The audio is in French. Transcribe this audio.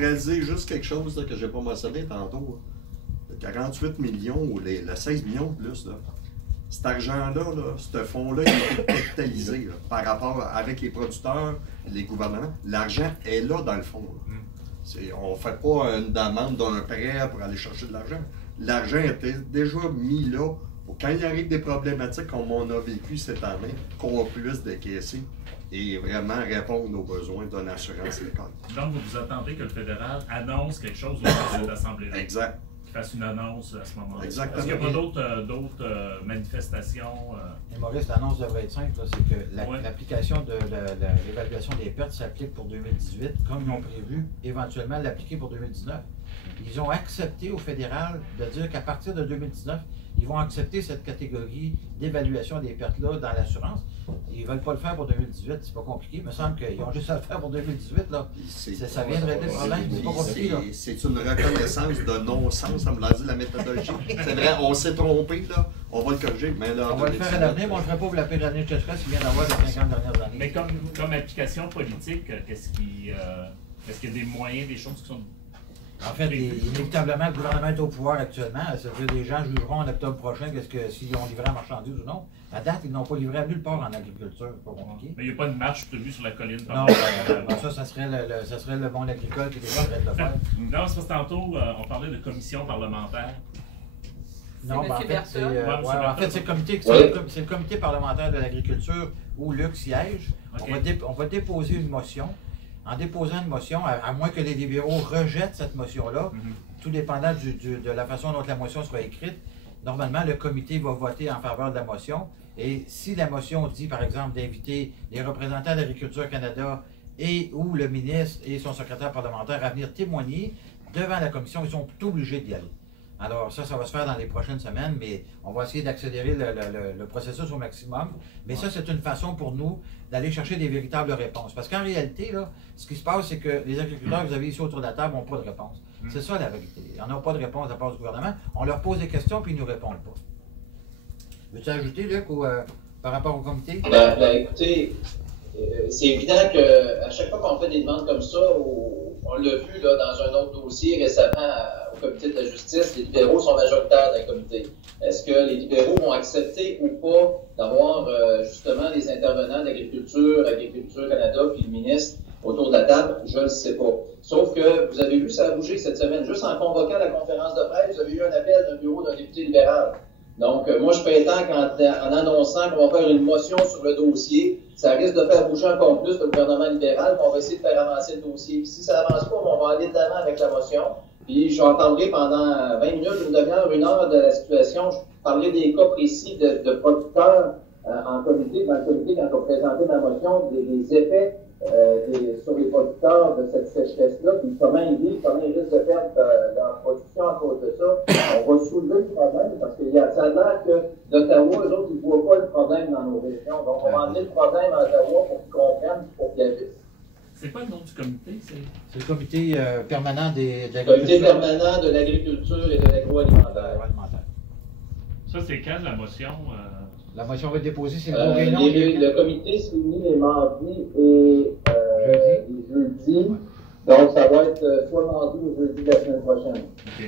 pourrais dire juste quelque chose là, que je n'ai pas mentionné tantôt. Le 48 millions ou le 16 millions de plus, là. Cet argent-là, ce fonds-là, il est capitalisé là, par rapport avec les producteurs, les gouvernements. L'argent est là dans le fond. On ne fait pas une demande d'un prêt pour aller chercher de l'argent. L'argent était déjà mis là pour quand il arrive des problématiques comme on a vécu cette année, qu'on puisse décaisser et vraiment répondre aux besoins d'une assurance locale. Donc, vous vous attendez que le fédéral annonce quelque chose au sein de cette assemblée-là? Exact. Qu'il fasse une annonce à ce moment-là. Exactement. Est-ce qu'il n'y a pas d'autres manifestations? Et Maurice, l'annonce devrait être simple, c'est que l'application de l'évaluation des pertes s'applique pour 2018, comme ils ont prévu, éventuellement l'appliquer pour 2019. Ils ont accepté au fédéral de dire qu'à partir de 2019, ils vont accepter cette catégorie d'évaluation des pertes-là dans l'assurance. Ils ne veulent pas le faire pour 2018, c'est pas compliqué. Il me semble qu'ils ont juste à le faire pour 2018. Là. Ça vient de régler le problème, c'est pas compliqué. C'est une reconnaissance de non-sens, ça me l'a dit la méthodologie. C'est vrai, on s'est trompé, là. On va le corriger, mais là... On va le faire à l'avenir, mais on ne le fera pas pour la pire année de sécheresse qui vient d'avoir les 50 dernières années. Mais comme application politique, est-ce qu'il y a des moyens, des choses qui sont... En fait, inévitablement, le gouvernement est au pouvoir actuellement. C'est-à-dire les gens jugeront en octobre prochain s'ils ont livré la marchandise ou non. À date, ils n'ont pas livré à nulle part en agriculture. C'est pas compliqué. Mais il n'y a pas de marche prévue sur la colline. Non, ça serait le monde agricole qui devrait le faire. Non, c'est parce que tantôt, on parlait de commission parlementaire. Non, en fait, c'est le comité parlementaire de l'agriculture où Luc siège. Okay. On va déposer une motion. En déposant une motion, à moins que les libéraux rejettent cette motion-là, tout dépendant de la façon dont la motion sera écrite, normalement, le comité va voter en faveur de la motion. Et si la motion dit, par exemple, d'inviter les représentants d'Agriculture Canada ou le ministre et son secrétaire parlementaire à venir témoigner devant la commission, ils sont obligés d'y aller. Alors ça va se faire dans les prochaines semaines, mais on va essayer d'accélérer le processus au maximum. Mais ça, c'est une façon pour nous d'aller chercher des véritables réponses. Parce qu'en réalité, là, ce qui se passe, c'est que les agriculteurs que vous avez ici autour de la table n'ont pas de réponse. C'est ça la vérité. Ils n'ont pas de réponse de la part du gouvernement. On leur pose des questions, puis ils ne nous répondent pas. Veux-tu ajouter, Luc, par rapport au comité? Écoutez, c'est évident qu'à chaque fois qu'on fait des demandes comme ça, on l'a vu là, dans un autre dossier récemment au comité de la justice, les libéraux sont majoritaires dans le comité. Est-ce que les libéraux vont accepter ou pas d'avoir justement les intervenants d'Agriculture, Agriculture Canada, puis le ministre autour de la table? Je ne le sais pas. Sauf que vous avez vu, ça a bougé cette semaine. Juste en convoquant la conférence de presse, vous avez eu un appel d'un bureau d'un député libéral. Donc, moi, je fais tant qu'en annonçant qu'on va faire une motion sur le dossier, ça risque de faire bouger encore plus le gouvernement libéral, puis on va essayer de faire avancer le dossier. Puis si ça avance pas, on va aller de l'avant avec la motion. Puis j'en parlerai pendant 20 minutes, une demi-heure, une heure de la situation. Je parlerai des cas précis de producteurs dans le comité quand on présentait ma motion, des effets sur les producteurs de cette sécheresse-là, puis comment ils risquent de perdre leur production à cause de ça. On va soulever le problème parce qu'il y a ça a l'air que l'Ottawa, eux autres, ils ne voient pas le problème dans nos régions. Donc, on va emmener le problème à Ottawa pour qu'ils comprennent et pour qu'ils agissent. C'est quoi le nom du comité? C'est le comité permanent de l'agriculture. Comité permanent de l'agriculture et de l'agroalimentaire. Ça, c'est quand la motion? La motion va être déposée, c'est le réunion. Le comité se réunit les mardis et les jeudis. Donc, ça va être soit mardi ou jeudi de la semaine prochaine. OK.